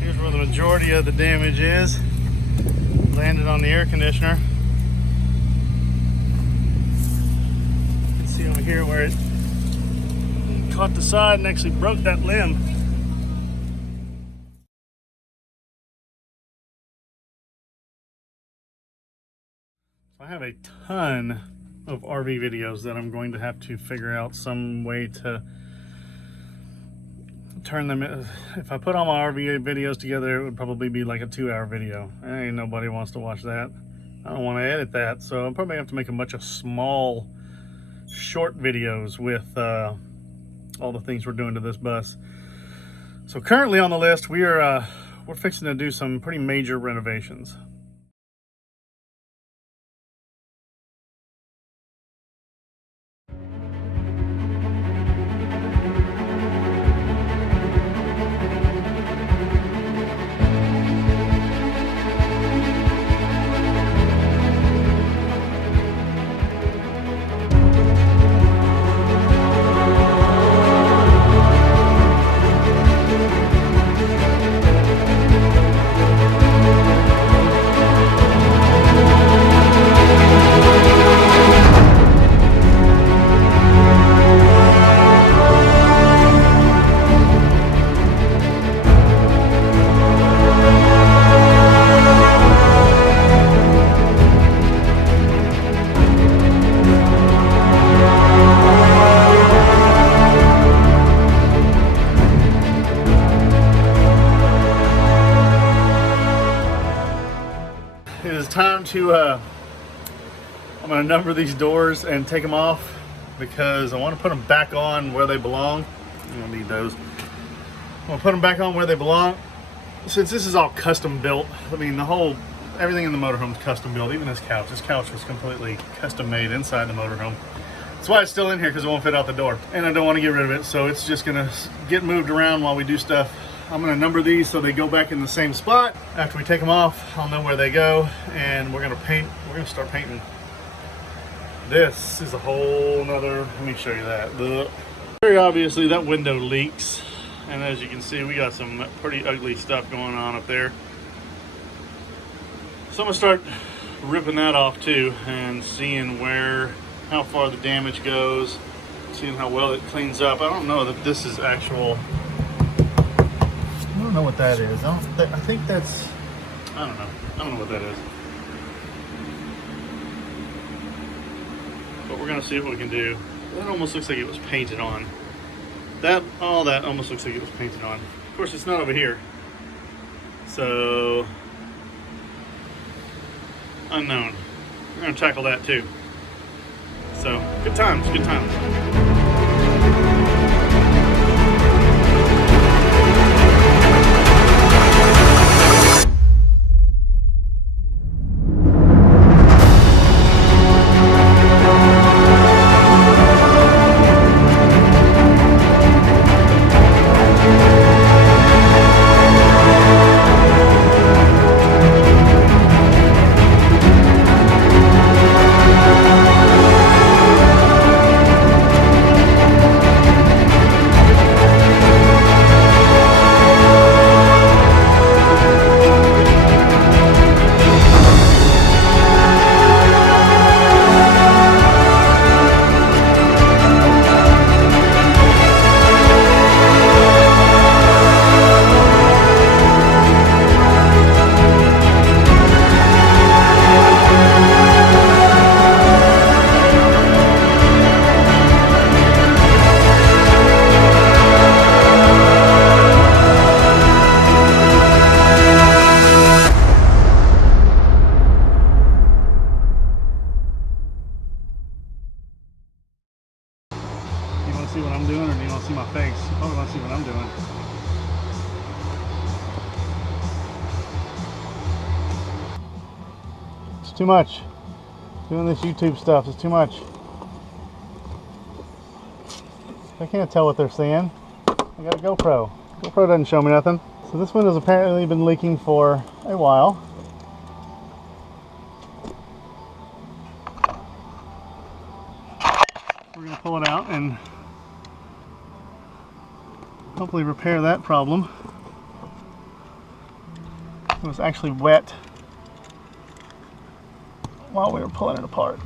Here's where the majority of the damage is. Landed on the air conditioner. You can see over here where it caught the side and actually broke that limb. So I have a ton of RV videos that I'm going to have to figure out some way to turn them in. If I put all my RV videos together, it would probably be like a 2-hour video. Ain't nobody wants to watch that. I don't want to edit that, so I'll probably have to make a bunch of small, short videos with all the things we're doing to this bus. So currently on the list, we're fixing to do some pretty major renovations. It is time to, I'm going to number these doors and take them off because I want to put them back on where they belong. I'm going to need those. I'm going to put them back on where they belong. Since this is all custom built, I mean everything in the motorhome is custom built, even this couch. This couch was completely custom made inside the motorhome. That's why it's still in here, because it won't fit out the door. And I don't want to get rid of it, so it's just going to get moved around while we do stuff. I'm going to number these so they go back in the same spot. After we take them off, I'll know where they go, and we're going to paint. We're going to start painting. This is a whole nother, let me show you that. Very obviously that window leaks, and as you can see, we got some pretty ugly stuff going on up there. So I'm going to start ripping that off too and seeing how far the damage goes, seeing how well it cleans up. I don't know that this is actual. I don't know what that is. I think that's, I don't know. I don't know what that is. But we're gonna see what we can do. That almost looks like it was painted on. All that almost looks like it was painted on. Of course, it's not over here. So, unknown. We're gonna tackle that too. So, good times, good times. See what I'm doing, or do you want to see my face? You probably want to see what I'm doing. It's too much. Doing this YouTube stuff is too much. I can't tell what they're seeing. I got a GoPro. GoPro doesn't show me nothing. So this window's apparently been leaking for a while. We're going to pull it out and hopefully repair that problem. It was actually wet while we were pulling it apart.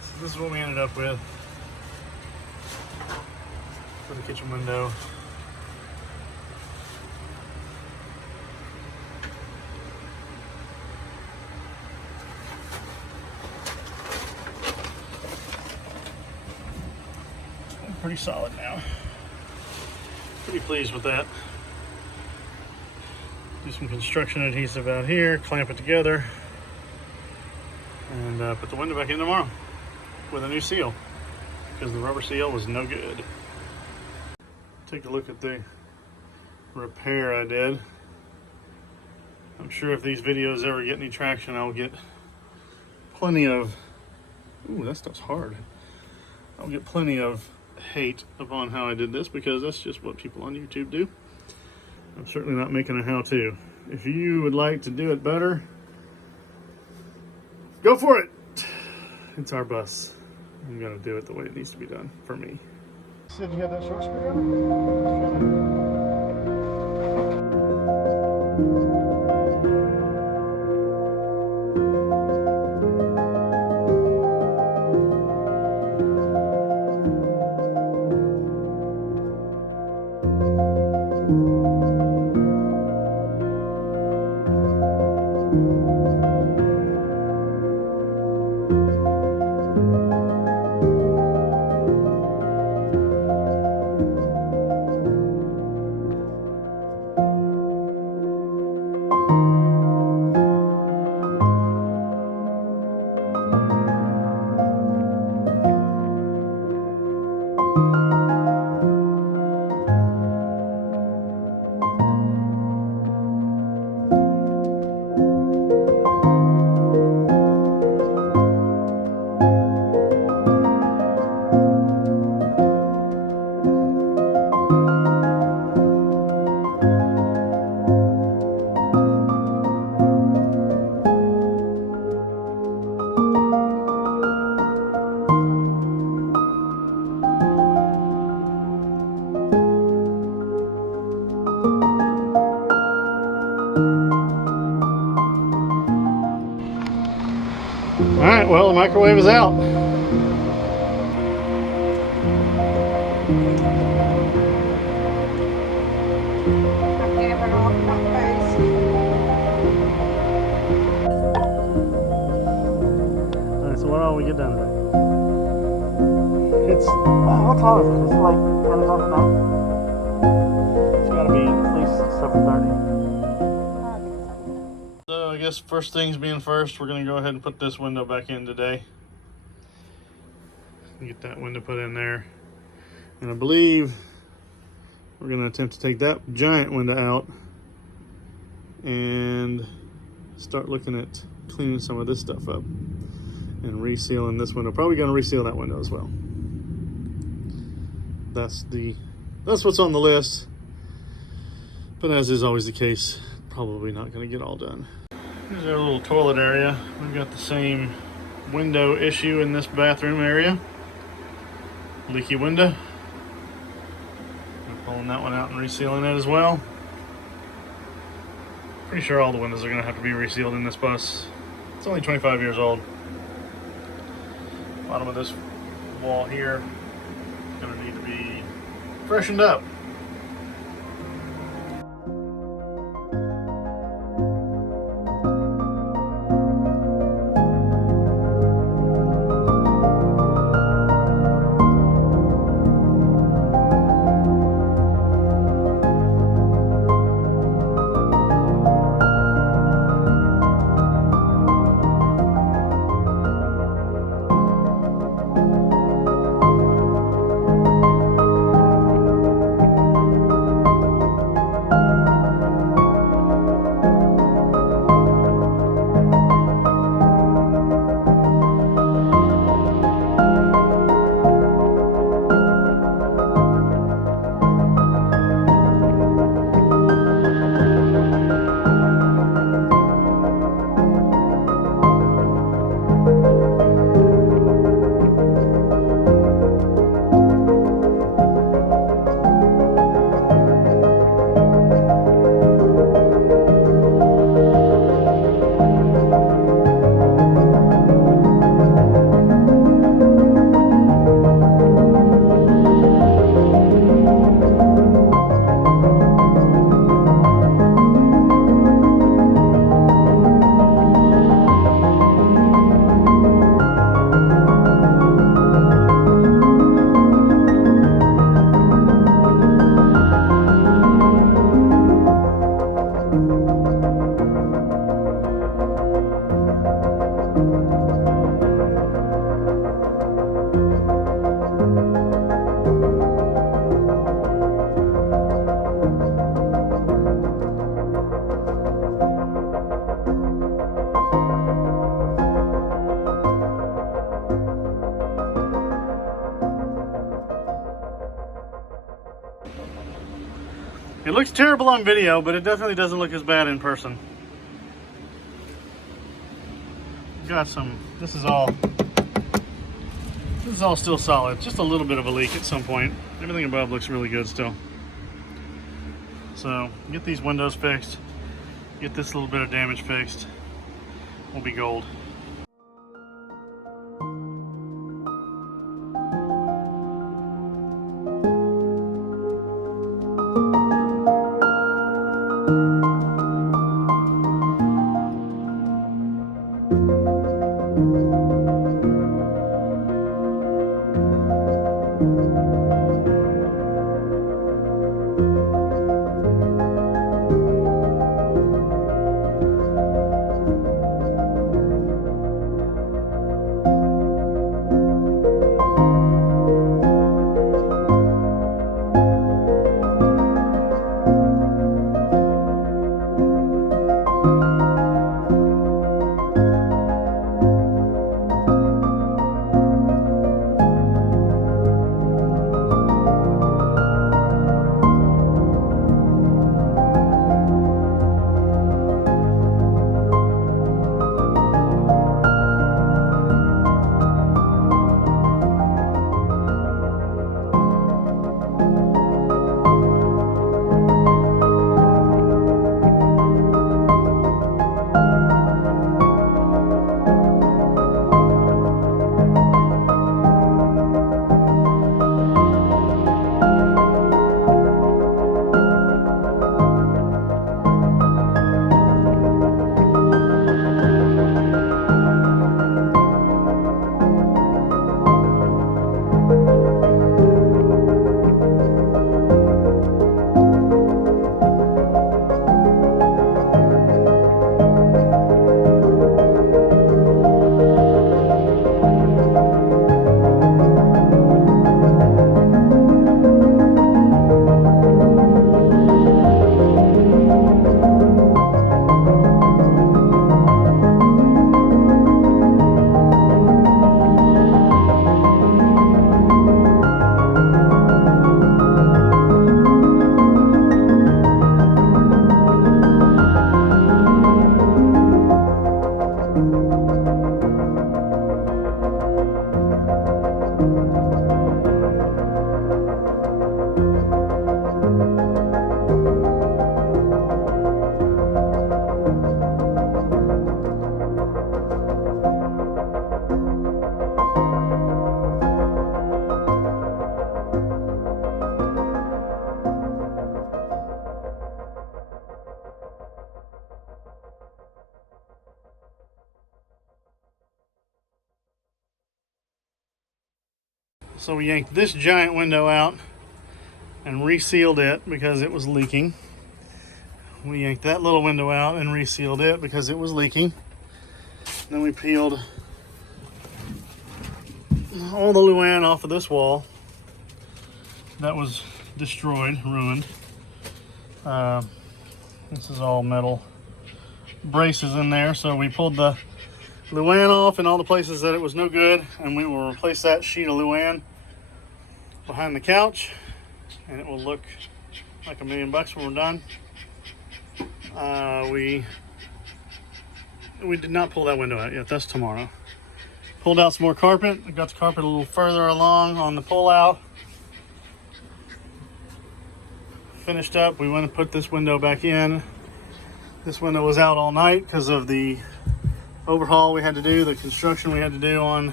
So this is what we ended up with for the kitchen window. Pretty solid now. Pretty pleased with that. Do some construction adhesive out here, clamp it together, and put the window back in tomorrow with a new seal, because the rubber seal was no good. Take a look at the repair I did. I'm sure if these videos ever get any traction, I'll get plenty of, ooh, that stuff's hard. I'll get plenty of hate upon how I did this, because that's just what people on YouTube do. I'm certainly not making a how-to. If you would like to do it better, go for it. It's our bus. I'm gonna do it the way it needs to be done for me. You said you had that short screwdriver? All right, well, the microwave is out. All right, so what all we get done today? It's, what time is it? It's like 10 o'clock at night? It's gotta be at least 7:30. So I guess first things being first, we're gonna go ahead and put this window back in today. Get that window put in there. And I believe we're gonna attempt to take that giant window out and start looking at cleaning some of this stuff up and resealing this window. Probably gonna reseal that window as well. That's what's on the list. But as is always the case, probably not gonna get all done. Here's our little toilet area. We've got the same window issue in this bathroom area. Leaky window. I'm pulling that one out and resealing it as well. Pretty sure all the windows are gonna have to be resealed in this bus. It's only 25 years old. Bottom of this wall here is gonna need to be freshened up. looks terrible on video, but it definitely doesn't look as bad in person. Got some, this is all still solid. Just a little bit of a leak at some point. Everything above looks really good still. So get these windows fixed, get this little bit of damage fixed, we'll be gold. So we yanked this giant window out and resealed it because it was leaking. We yanked that little window out and resealed it because it was leaking. Then we peeled all the luan off of this wall that was destroyed, ruined. This is all metal braces in there, so we pulled the luan off in all the places that it was no good, and we will replace that sheet of luan behind the couch, and it will look like $1 million when we're done. We did not pull that window out yet. That's tomorrow. Pulled out some more carpet. I got the carpet a little further along on the pull out. Finished up. We went and put this window back in. This window was out all night because of the overhaul we had to do, the construction we had to do on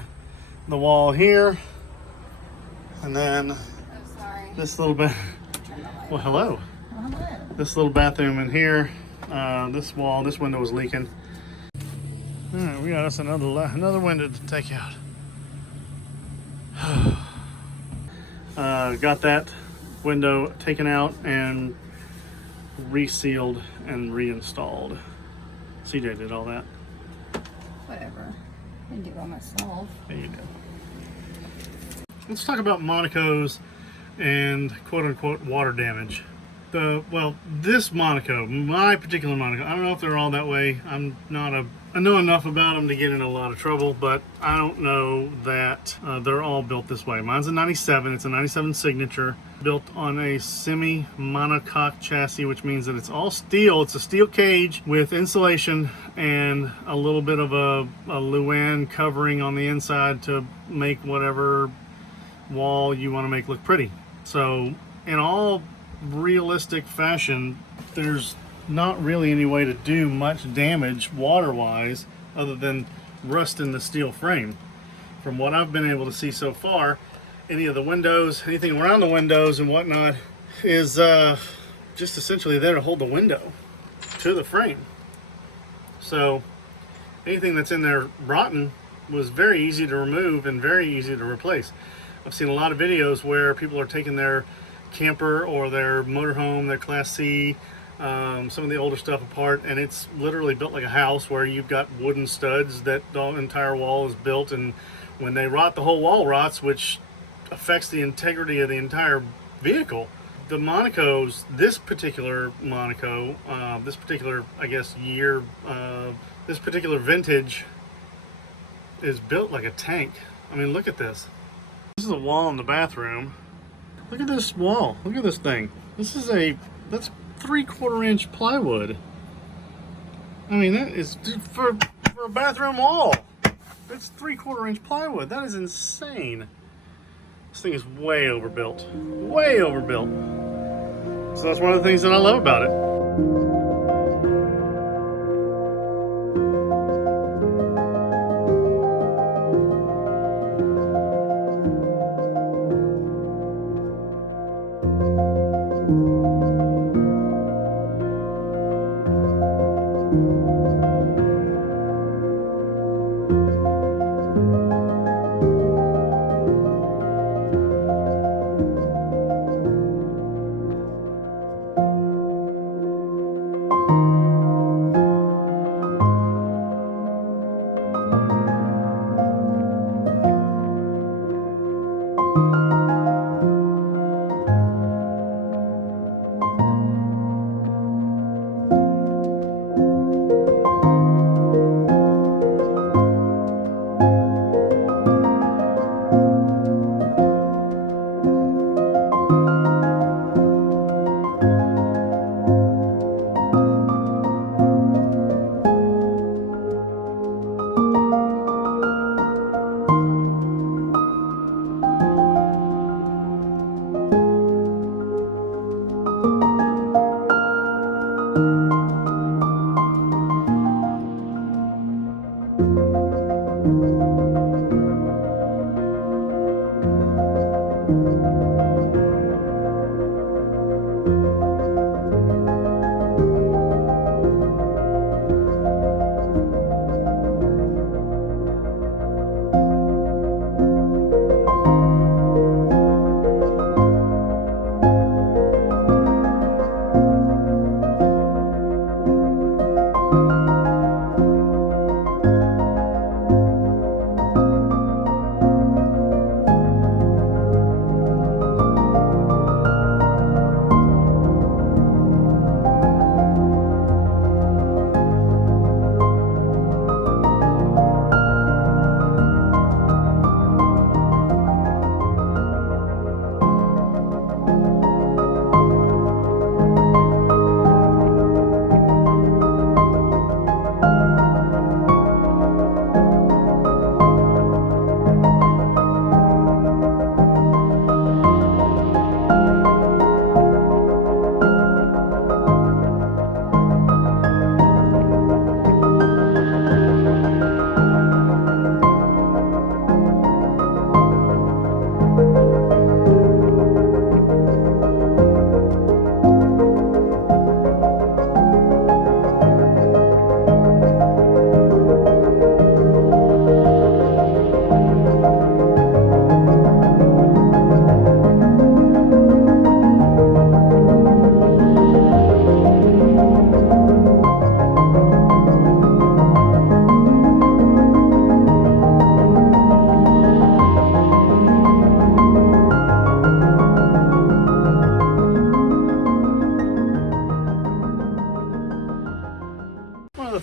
the wall here. And then this little bit, well, hello. This little bathroom in here, this wall, this window was leaking. All right, we got us another window to take out. Got that window taken out and resealed and reinstalled. CJ did all that. Whatever. I didn't do it all myself. Yeah, you did. Let's talk about Monaco's and quote-unquote water damage. This Monaco, my particular Monaco, I don't know if they're all that way. I know enough about them to get in a lot of trouble, but I don't know that they're all built this way. Mine's a 97, it's a 97 Signature. built on a semi-monocoque chassis, which means that it's all steel. It's a steel cage with insulation and a little bit of a Luan covering on the inside to make whatever wall you want to make look pretty. So in all realistic fashion, there's not really any way to do much damage water-wise other than rust in the steel frame. From what I've been able to see so far, any of the windows, anything around the windows and whatnot is just essentially there to hold the window to the frame. So anything that's in there rotten was very easy to remove and very easy to replace. I've seen a lot of videos where people are taking their camper or their motorhome, their Class C, some of the older stuff apart, and it's literally built like a house where you've got wooden studs that the entire wall is built, and when they rot, the whole wall rots, which affects the integrity of the entire vehicle. The Monacos, this particular Monaco, this particular, I guess, year, this particular vintage is built like a tank. I mean, look at this. This is a wall in the bathroom. Look at this wall. Look at this thing. That's 3/4 inch plywood. I mean, that is for a bathroom wall. It's 3/4 inch plywood. That is insane. This thing is way overbuilt. Way overbuilt. So that's one of the things that I love about it.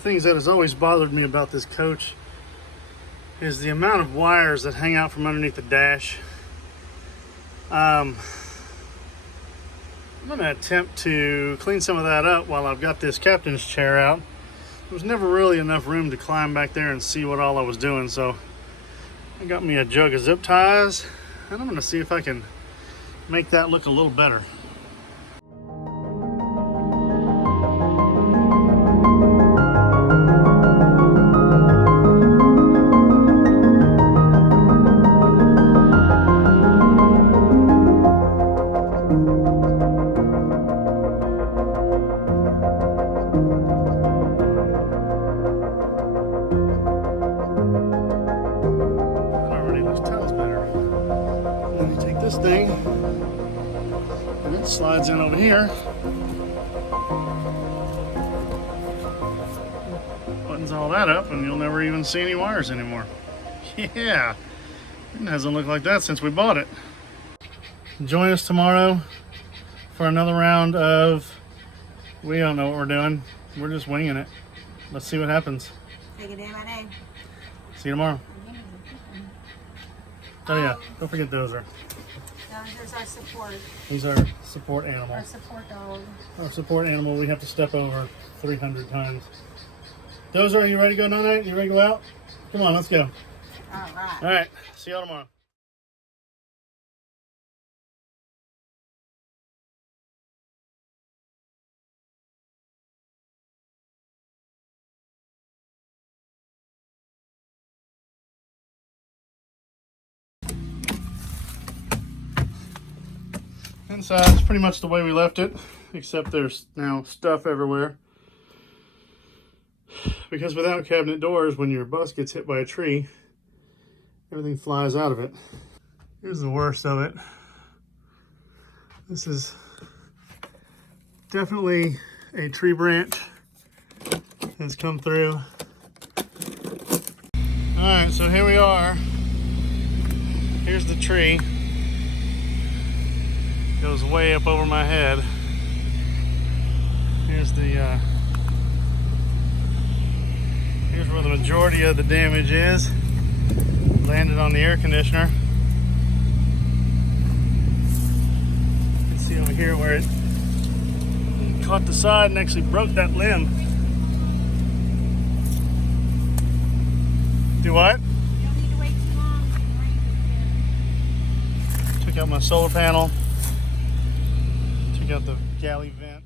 Things that has always bothered me about this coach is the amount of wires that hang out from underneath the dash. I'm gonna attempt to clean some of that up while I've got this captain's chair out. There was never really enough room to climb back there and see what all I was doing, so I got me a jug of zip ties, and I'm gonna see if I can make that look a little better. This thing, and it slides in over here. Buttons all that up, and you'll never even see any wires anymore. Yeah, it hasn't looked like that since we bought it. Join us tomorrow for another round of, we don't know what we're doing. We're just winging it. Let's see what happens. Take it day by day. See you tomorrow. Oh yeah, don't forget Dozer. There's our support. He's our support animal. Our support dog. Our support animal we have to step over 300 times. Dozer, are you ready to go night? You ready to go out? Come on, let's go. All right. All right, see y'all tomorrow. Inside's pretty much the way we left it, except there's now stuff everywhere. Because without cabinet doors, when your bus gets hit by a tree, everything flies out of it. Here's the worst of it. This is definitely a tree branch that's come through. All right, so here we are. Here's the tree. Goes way up over my head. Here's the here's where the majority of the damage is. Landed on the air conditioner. You can see over here where it caught the side and actually broke that limb. Do what? You don't need to wait too long. Took out my solar panel. Got the galley vent.